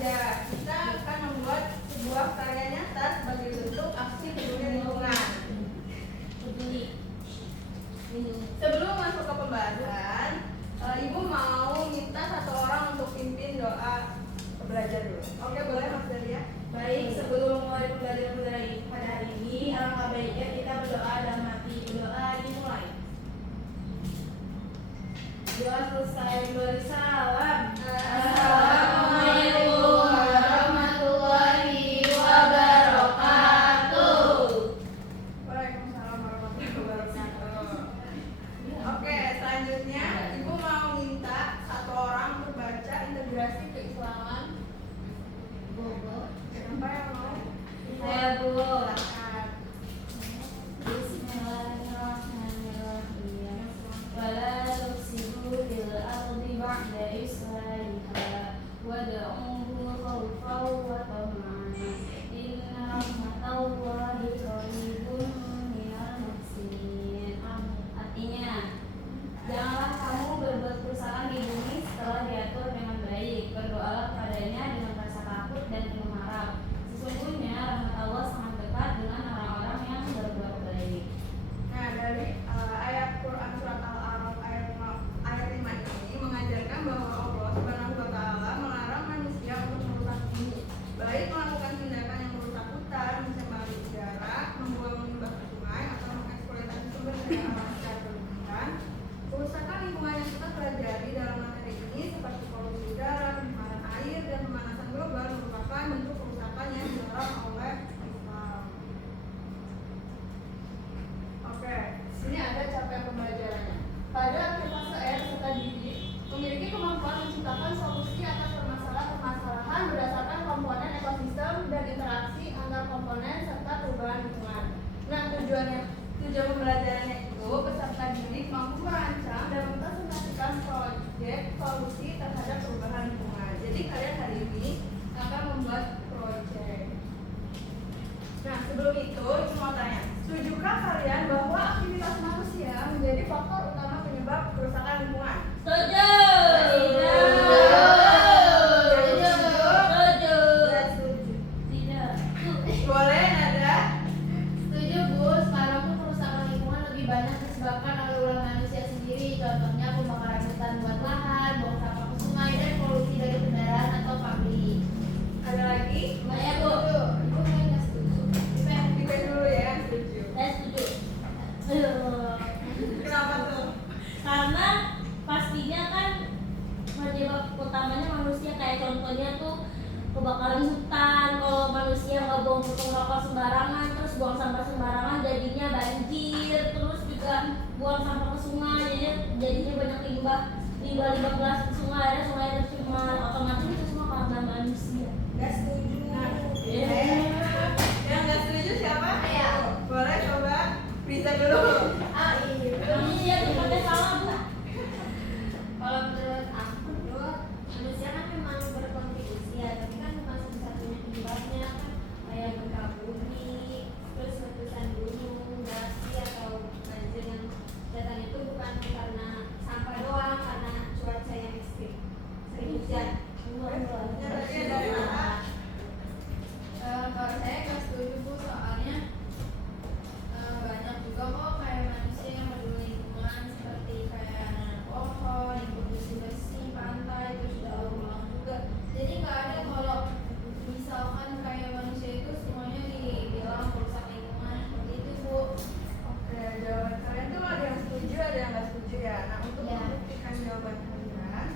aja. Kita akan membuat sebuah karya nyata sebagai bentuk aksi peduli lingkungan. Sebelum masuk ke pembahasan, Ibu mau minta satu orang untuk pimpin doa belajar dulu. Oke, boleh Mas Dalia? Baik, sebelum mulai pembelajaran pada hari ini, alangkah baiknya kita berdoa dalam hati. Doa dimulai. Doa selesai, bersalam. Assalamualaikum warahmatullahi wabarakatuh. Waalaikumsalam warahmatullahi wabarakatuh. Oke, selanjutnya Ibu mau minta satu orang untuk baca integrasi keislaman. Siapa yang mau? Saya Bu. Bismillahirrahmanirrahim. Wala tufsidu fil ardi ba'da islahiha wad'uhu khawfan wa tama'an. Inna rahmatallahi qaribun minal muhsinin. Artinya, janganlah kamu berbuat kesalahan di bumi setelah diatur dengan baik. Berdoalah padanya dengan rasa takut dan penuh harap. Sesungguhnya rahmat Allah sangat dekat dengan orang-orang yang berbuat baik. Nah, dari ayat Quran surat Al-A'raf ayat 5 ini mengajarkan bahwa Allah Subhanahu wa taala melarang manusia untuk merusak bumi, baik melakukan tindakan yang merusak hutan, mencemari udara, membuang limbah ke sungai atau mengeksploitasi sumber daya alam secara berlebihan. Kerusakan lingkungan yang kita pelajari dalam materi ini seperti polusi udara, pencemaran air, dan pemanasan global merupakan bentuk kerusakan yang dilarang oleh Islam. Oke, sini ada capaian pembelajarannya. Pada akhir fase R, peserta didik memiliki kemampuan menciptakan solusi atas permasalahan berdasarkan komponen ekosistem dan interaksi antar komponen serta perubahan lingkungan. Nah, tujuan pembelajarannya itu peserta didik mampu merancang dan mempresentasikan proyek solusi terhadap perubahan lingkungan. Jadi kalian hari ini akan membuat proyek. Nah, sebelum itu mau tanya, setujukah kalian bahwa aktivitas manusia menjadi faktor utama penyebab kerusakan lingkungan? Setuju. Tidak. Boleh ada? Setuju Bu, sekarang tuh kerusakan lingkungan lebih banyak disebabkan oleh ulah manusia sendiri. Contohnya pembakaran hutan buat lahan, buang sampah ke sungai, dan polusi dari kendaraan atau pabrik. Ada lagi? Saya Bu. Ibu kayak nggak setuju. Dika dulu ya, setuju. Saya setuju. Kenapa tuh? Karena pastinya kan penyebab utamanya manusia, kayak contohnya tuh kebakaran hutan. Kalau manusia nggak buang puntung rokok sembarangan, terus buang sampah sembarangan, jadinya banjir. Terus juga buang sampah ke sungai, jadinya banyak limbah kelas ke sungai, ada sungai tercemar. Otomatis itu semua karena manusia. Gak setuju. Yang gak setuju siapa? Saya. Boleh coba bisa dulu. Manusia tempatnya salah Bu. Kalau menurut aku tuh manusia kan memang berkontribusi ya, tapi kan bukan satu-satunya penyebabnya kan, kayak gempa bumi, terus letusan gunung, erupsi atau banjir yang datang itu bukan karena sampah doang, karena cuaca yang ekstrim, sering hujan. Tadi dari mana? Kalau saya nggak setuju Bu, soalnya banyak juga kok kayak manusia yang peduli lingkungan, seperti kayak nanam pohon, ikut bersih-bersih pantai, terus daur ulang juga. Jadi nggak ada kalau misalkan kayak manusia itu semuanya dibilang merusak lingkungan seperti itu Bu. Oke, jawaban kalian tuh ada yang setuju, ada yang nggak setuju ya. Nah, untuk Ya. membuktikan jawaban kalian,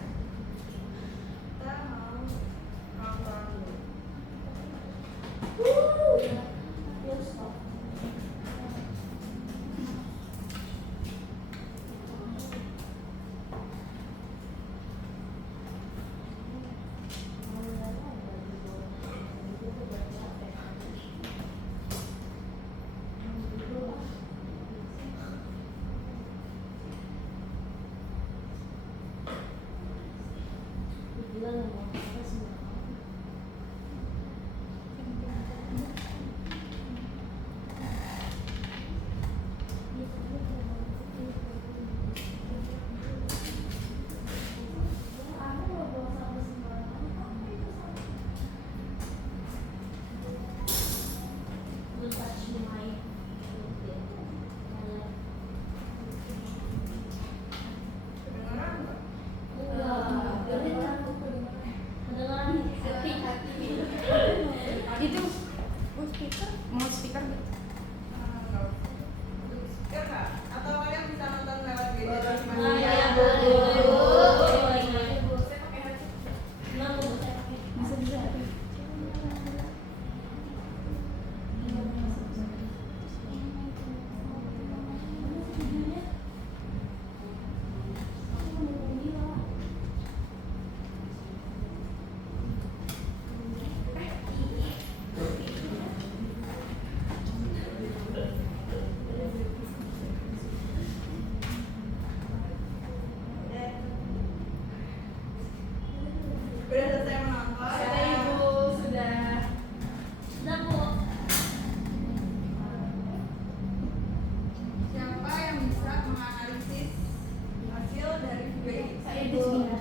kita mau ngomong dulu.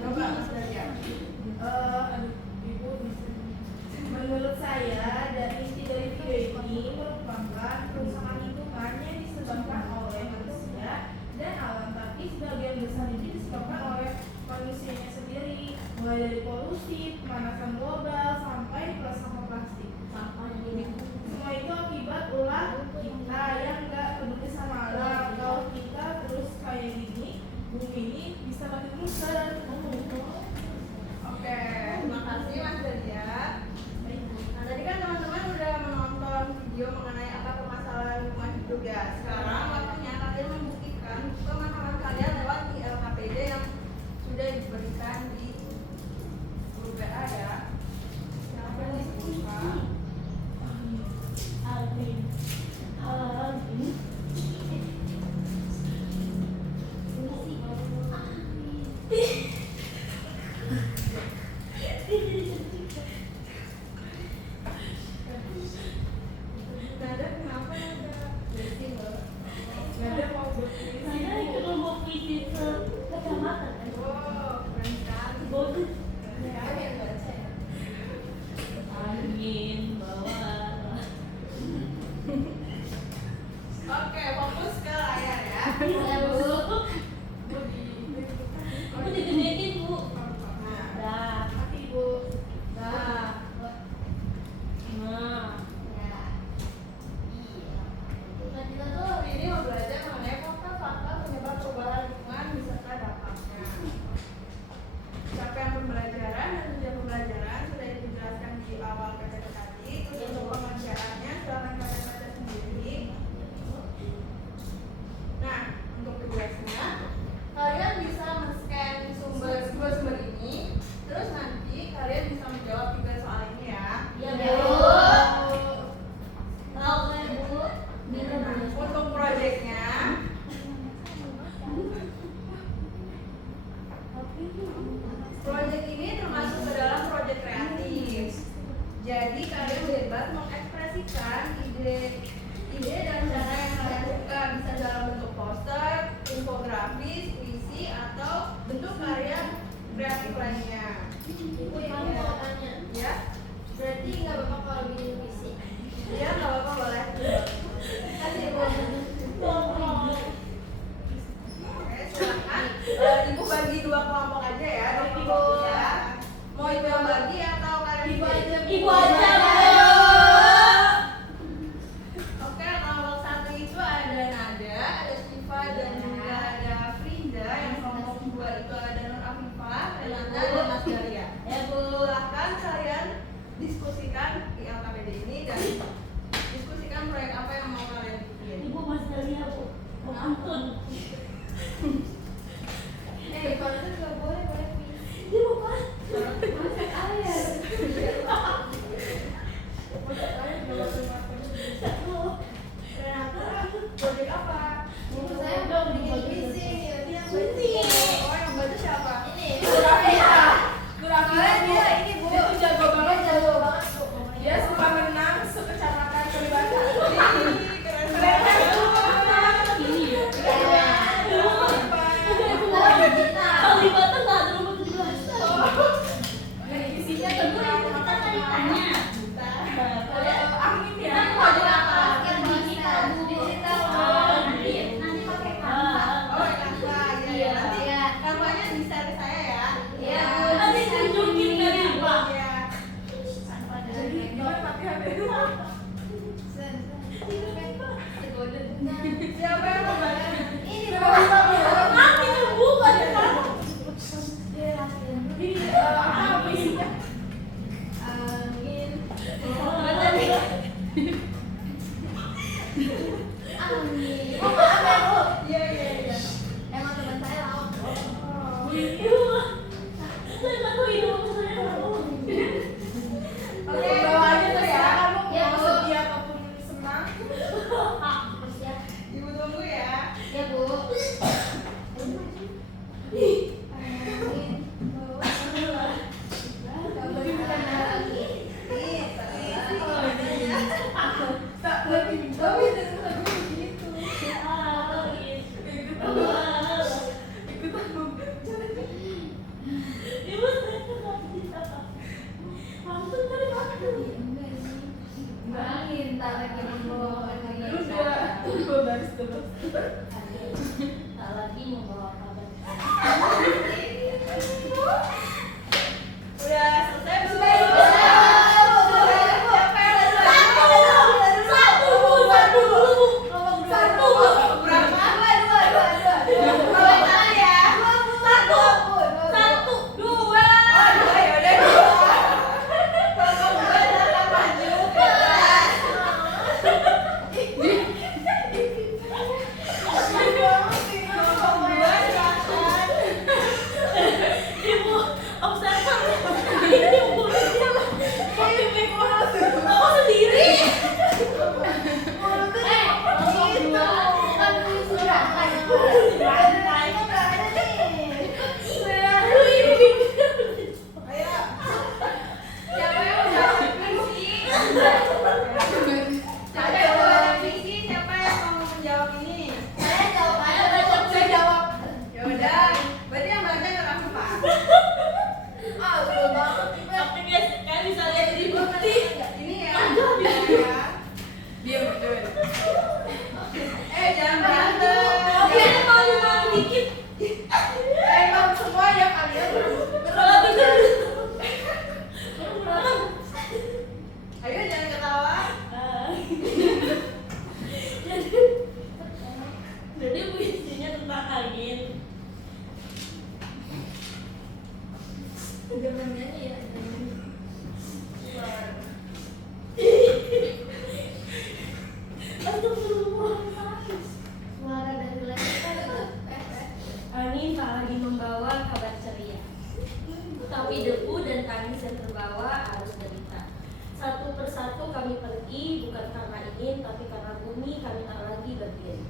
Coba Mas Daria. Ibu bisa. Menurut saya, inti dari video ini merupakan kerusakan lingkungan yang disebabkan oleh manusia dan alam, tapi sebagian besar ini disebabkan oleh manusianya sendiri, mulai dari polusi, pemanasan global, sampai sampah plastik. Semua itu akibat ulah kita yang nggak peduli sama alam. Kalau kita terus kayak gini, bumi ini bisa makin rusak. Oke, terima kasih Mas Daria. Nah, tadi kan teman-teman udah menonton video mengenai apa permasalahan lingkungan hidup ya. Sekarang waktunya kalian membuktikan pemahaman kalian lewat ILKPD yang sudah diberikan di grup WA ya. Silakan dibuka. Nada kenapa Nada? Nada mau berpuisi. Oh, keren sekali. Kalian yang baca ya? Angin bawa. Oke, fokus ke layar ya. Aku digedein Bu. Nah, Dah. Mati Ibu. nah, Nah. nah kita tuh hari ini mau belajar mengenai fakta-fakta penyebab perubahan lingkungan beserta dampaknya. Capaian pembelajaran dan tujuan pembelajaran sudah dijelaskan di awal PPT tadi. Terus untuk pengerjaannya silakan kalian baca sendiri. Nah, untuk tugasnya kalian bisa men-scan dua sumber ini, terus nanti kalian bisa menjawab 3 soal ini ya. Iya, Ya, Bu. Oke, Bu. Nah, untuk proyeknya proyek ini termasuk ke dalam proyek kreatif. Jadi kalian bebas mengekspresikan ide dan cara yang kalian suka, bisa dalam bentuk poster, infografis, puisi, atau bentuk karya kreatif lainnya. Ibu yang mau tanya. Ya, Berarti nggak apa-apa kalau bikin puisi. ya nggak apa-apa boleh. Kasih Bu. Oke, silakan. Ibu bagi 2 kelompok aja ya. Ibu ya. Mau ibu yang bagi atau kalian? Ibu aja. Ibu aja, Bu. Oke, kelompok 1 itu ada Nada, ada Syifa, dan juga ada Frinda. Yang kelompok 2 itu ada Nur Afifah, Renata, dan Mas Daria. Ya, Bu. Silahkan kalian diskusikan di LKPD ini dan diskusikan proyek apa yang mau kalian bikin. Ibu Mas Dalia, Bu. Om Anton. Kalau itu juga boleh puisi. Dia bukan. Masak air. Renata, proyek apa? Ibu saya belum bikin puisi. Dia Oh, yang baca siapa? ini. Kalian dia ini Bu. Dia tuh jago banget. Bu. Dia suka menang sekecamatan Kalibata. Ih, keren Keren kan? Ini ya. Kalibata. Kalibata nggak ada nomor 17. Isinya Ibu tentang itu kita tadi tanya. angin ya. Kita proyek apa? Digital, Bu. Nanti pakai Canva. Oh, Kanva. Iya, nanti Iya. Kanvanya di-share ke saya ya. Iya, Bu. Nanti tunjukin kan apa? Iya. Jadi gimana latihannya? Siapa yang mau baca? Ini Nanti terbuka deh, Pak. Ini apa puisinya? Angin. Baca nih. Iya, iya, iya. Emang teman saya lawak. Ibu. Jangan nyanyi ya. Suara dari langit kan. Angin tak lagi membawa kabar ceria, tapi debu dan tangis yang terbawa harus derita. Satu persatu kami pergi, bukan karena ingin, tapi karena bumi kami tak lagi berdiri.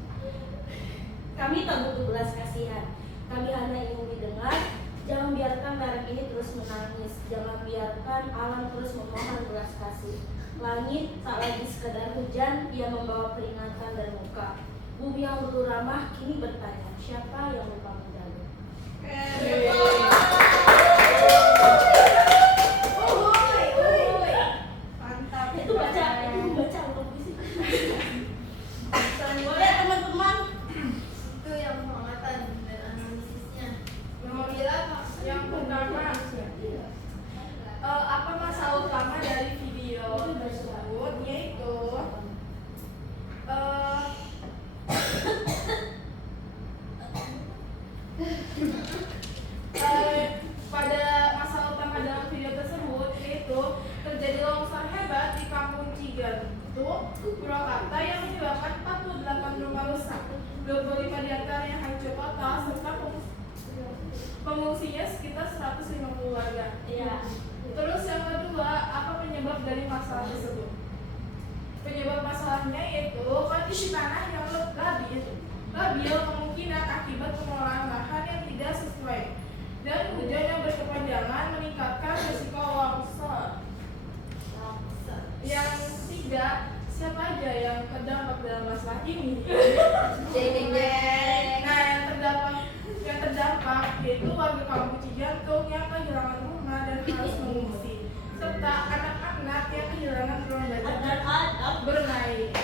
Kami tak butuh belas kasihan, kami hanya ingin didengar. Jangan biarkan lereng ini terus menangis, jangan biarkan alam terus memohon belas kasih. Langit tak lagi sekedar hujan, ia membawa peringatan dan muka. Bumi yang dulu ramah kini bertanya, siapa yang lupa menjaga? Mantap. Itu baca puisi. Boleh teman-teman. Itu yang pengamatan dan analisisnya. Yang pertama, apa masalah utama dari video tersebut, yaitu pada masalah utama dalam video tersebut yaitu terjadi longsor hebat di kampung Cigantu, Purwakarta yang menyebabkan 48 rumah rusak, 25 diantaranya hancur total serta pengungsinya sekitar 150 warga. Iya. Terus yang kedua, apa penyebab dari masalah tersebut? Penyebab masalahnya yaitu kondisi tanah yang labil kemungkinan akibat pengolahan lahan yang tidak sesuai dan hujan yang berkepanjangan meningkatkan risiko longsor. Yang ketiga, siapa aja yang terdampak dalam masalah ini? Nah, yang terdampak yaitu warga kampung Cijantung yang kehilangan rumah dan harus mengungsi, serta anak-anak yang kehilangan ruang belajar bermain.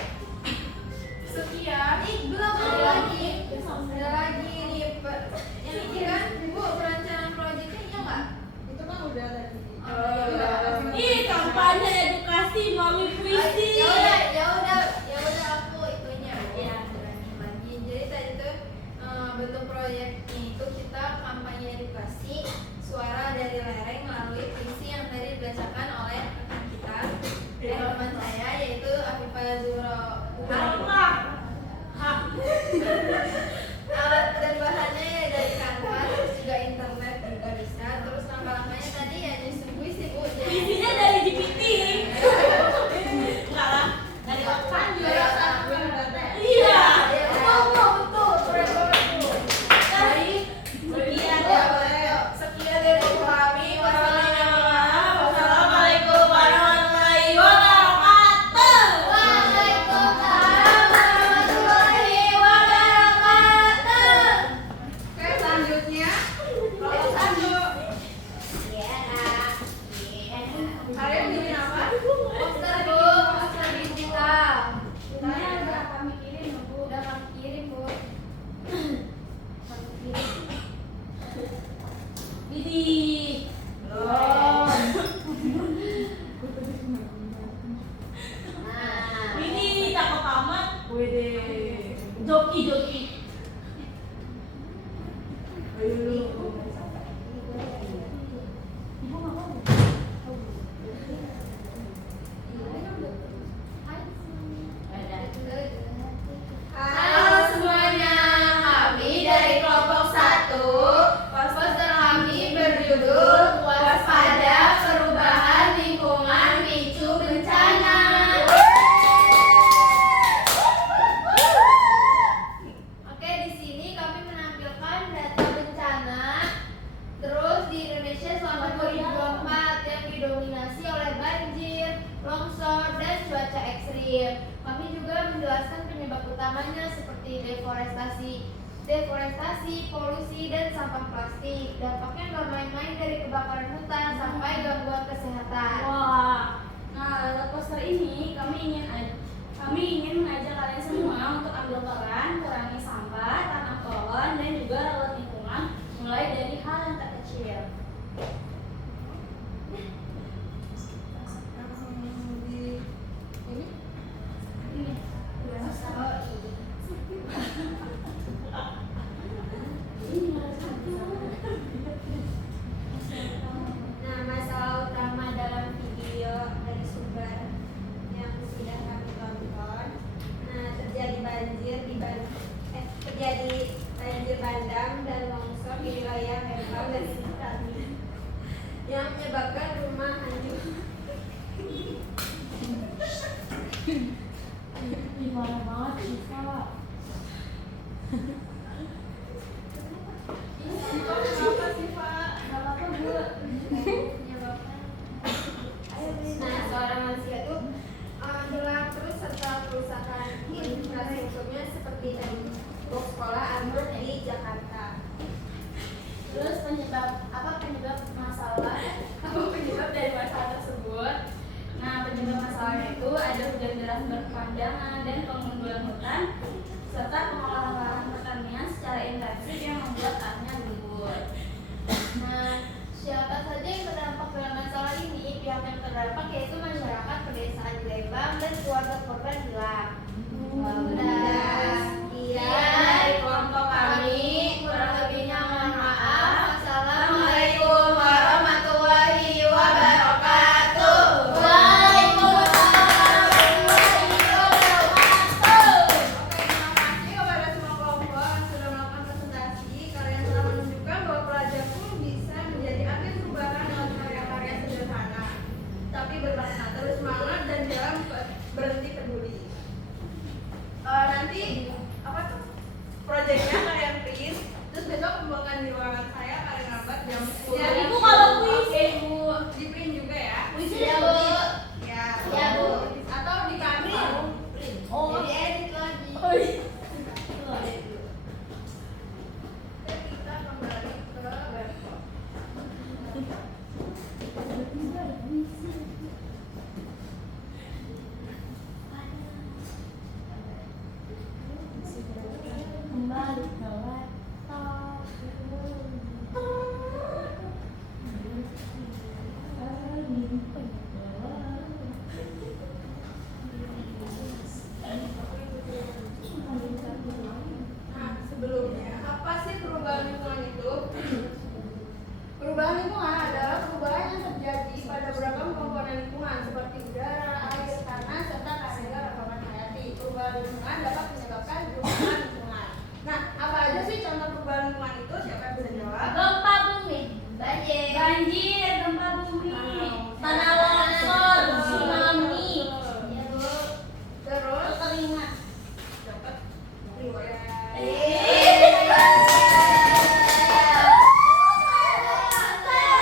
Sekian. Belum ada lagi. Ada lagi nih, Pak. Yang ini kan, Bu, perencanaan proyeknya iya nggak? Itu kan udah tadi. Ih, kampanye edukasi melalui puisi. Ya udah aku itunya. Iya. Lagi. Jadi tadi tuh bentuk proyeknya itu kita kampanye edukasi suara dari lereng melalui puisi yang tadi dibacakan oleh rekan kita dan teman saya yaitu Afifah Zuhro. Alat dan bahannya ya dari kanvas, terus juga internet juga bisa. Terus langkah-langkahnya tadi ya nyusun puisi, Bu. Puisinya dari GPT. Enggak lah, dari Oksan juga. Iya. Betul. Keren banget, Bu. Baik. Sekian ya. Sekian dari kami. Wassalamualaikum warahmatullahi wabarakatuh. Waalaikumsalam warahmatullahi wabarakatuh. Oke, selanjutnya lulusan Bu. Kalian bikin apa? Poster, Bu. Poster digital. Ini udah kami kirim, Bu. Udah kami kirim, Bu. Widih. Widih, cakep amat. Wede. Joki. Ayo. Ibu nggak mau. Halo semuanya, kami dari kelompok 1. Poster kami berjudul Waspada Perubahan Lingkungan Micu Bencana. Oke, di sini kami menampilkan data bencana terus di Indonesia selama 2024 yang didominasi oleh banjir, longsor, dan cuaca ekstrim. Kami juga menjelaskan penyebab utamanya seperti deforestasi, polusi, dan sampah plastik. Dampaknya nggak main-main dari kebakaran hutan sampai gangguan kesehatan. Wah. Nah, lewat poster ini kami ingin mengajak kalian semua untuk ambil peran kurangi sampah, tanam pohon, dan juga rawat lingkungan mulai dari hal yang terkecil. yang menyebabkan rumah hancur. Gimana banget Syifa? Siva kenapa sih Pak? Gak apa-apa Bu. Menyebabkan nah seorang manusia itu hilang terus serta kerusakan infrastrukturnya seperti tembok sekolah ambruk di Jakarta. Terus penyebab masalah penyebab dari masalah tersebut? Nah, penyebab masalahnya itu ada hujan deras berkepanjangan dan pengundulan hutan serta pengolahan lahan pertanian secara intensif yang membuat tanahnya gembur. Nah, siapa saja yang terdampak dalam masalah ini? Pihak yang terdampak yaitu masyarakat pedesaan di Lembang dan keluarga korban hilang. Dari kelompok kami, kurang lebihnya mohon maaf. Assalamualaikum warahmatullahi wabarakatuh. Waalaikumsalam warahmatullahi wabarakatuh. Terima kasih kepada semua kelompok yang sudah melakukan presentasi. Kalian telah menunjukkan bahwa pelajar pun bisa menjadi agen perubahan lewat karya-karya sederhana, tapi bermakna. Terus semangat dan jangan berhenti peduli. Nanti apa tuh proyeknya kalian print, terus besok kumpulkan di ruangan saya. Kalian lambat jam 10. Ya, Ibu kalau puisi. Oke, Bu, di print juga ya. Puisi Ya, Bu. Bu. Ya, Ya, Bu. Atau di kantor. Oh. Jadi edit lagi. Dan kita kembali ke laptop. Kembali ke laptop. Nah, sebelumnya, apa sih perubahan lingkungan itu? Perubahan lingkungan adalah perubahan yang terjadi pada beragam komponen lingkungan seperti udara, air, tanah, serta keanekaragaman hayati. Perubahan lingkungan dapat menyebabkan perubahan lingkungan. Nah, apa aja sih contoh perubahan lingkungan itu? Siapa yang bisa jawab? Gempa bumi. Banjir, gempa bumi. Tanah longsor, tsunami. Ya, Bu. Terus, Kekeringan. dapat riwayat. Saya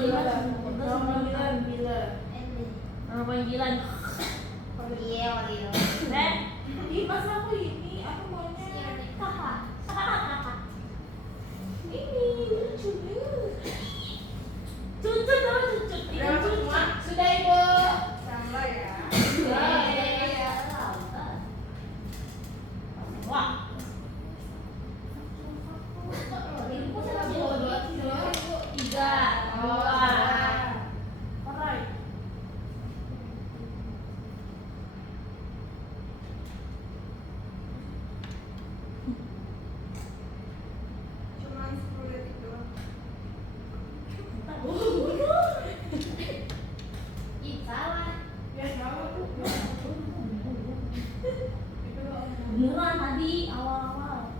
Nomor panggilan. Iya, Walio. Ih, pas aku ini, aku maunya ini lucu deh. Cucut dong, cucut. Berapa semua? Sudah Ibu. Sama ya. Iya. Wah. Tiga, dua. Alright. Cuman 10 detik doang. Ih, salah. Ya sama tuh. Beneran tadi awal-awal.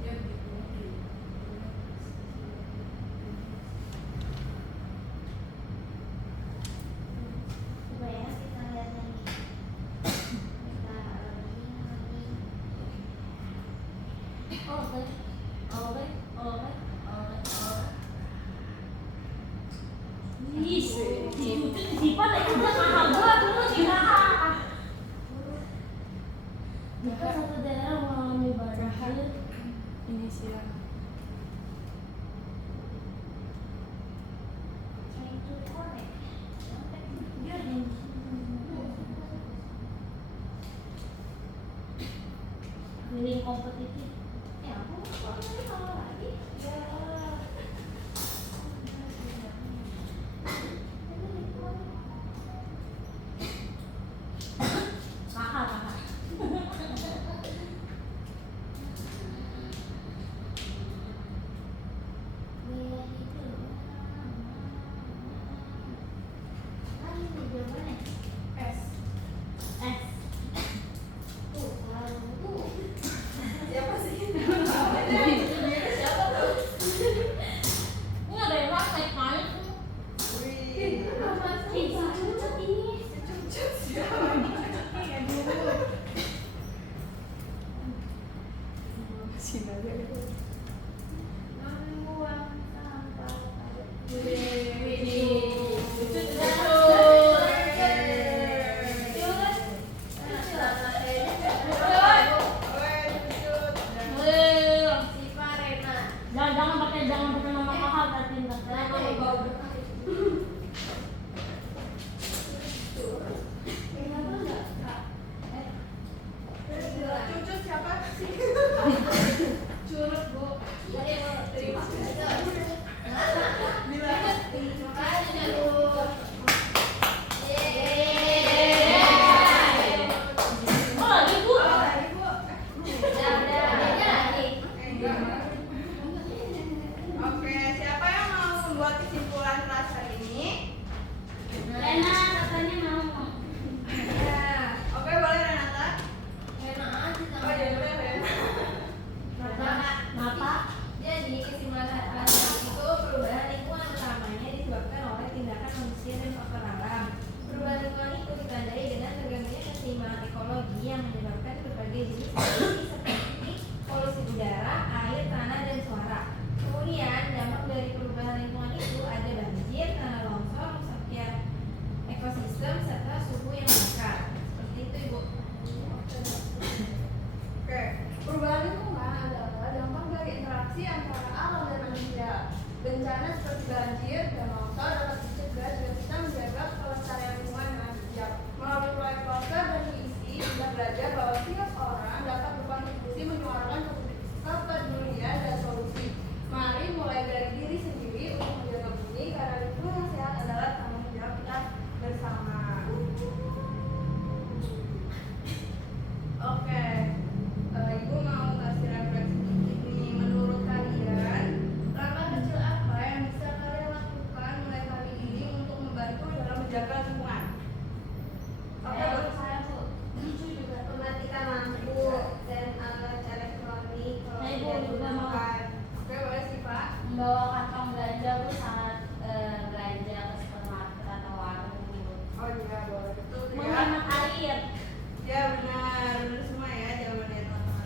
Ya begitu. Coba ya, kita lihat lagi. Kita lagi. Oke. Ih, Dipa naik aja mahal gua dulu gimana? Jika satu daerah mengalami banjir, Inisial. Trying to connect. keliling kompetitif. Ya, aku kok ini salah lagi. Ya. Mahal. Lagi nih jawabannya. S. S. Tuh, selalu tuh. Siapa sih? Siapa tuh? Ini ada yang naik tuh. Wih. Ih, si cucut ini. Cucut siapa? Sini aja gitu. Membuang sampah pada Jangan pakai nama mahal tapi Cucut siapa sih? Curut, Bu. Terima kasih. Bila. Oh lagi bu. Oke, siapa yang mau membuat kesimpulan kelas hari ini? Lena katanya mau. Ya. Oke, boleh Renata? Oh, ya boleh Renata. Kenapa? Jadi kesimpulan kelas itu perubahan lingkungan utamanya disebabkan oleh tindakan manusia dan faktor alam. Perubahan lingkungan itu ditandai dengan terganggunya keseimbangan ekologi yang menyebabkan berbagai jenis polusi seperti polusi udara, air, tanah, dan suara. Kemudian dampak dari perubahan lingkungan itu ada banjir, tanah longsor, rusaknya ekosistem, serta suhu yang meningkat. Seperti itu, Ibu. Oke, perubahan lingkungan adalah dampak dari interaksi antara alam dan manusia. Bencana seperti banjir dan longsor dapat dicegah jika kita menjaga kelestarian lingkungan dengan bijak. Melalui proyek poster dan misi, kita belajar bahwa setiap orang dapat berkontribusi menyuarakan kepedulian dan solusi. Mari mulai dari diri sendiri untuk menjaga bumi karena lingkungan yang sehat adalah tanggung jawab kita bersama. Oke, Ibu mau kasih refleksi sedikit nih. Menurut kalian, langkah kecil apa yang bisa kalian lakukan mulai hari ini untuk membantu dalam menjaga lingkungan? Oke, buat saya tuh lucu juga mematikan lampu dan alat elektronik kalau Saya tidak juga mau. digunakan. Oke, boleh sih Pak. Membawa kantong belanja tuh sangat belanja ke supermarket atau warung gitu. Oh iya, boleh betul ya. Menghemat air. Ya benar semua ya jawabannya teman-teman.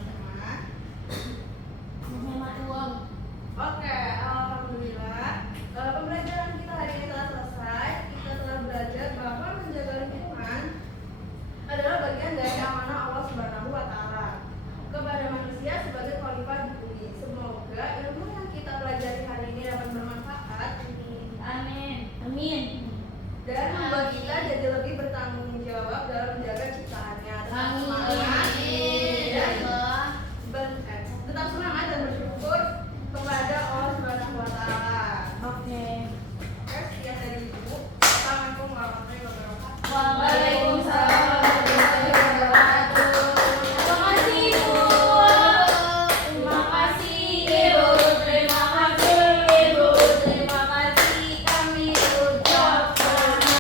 dan membuat kita jadi lebih bertanggung jawab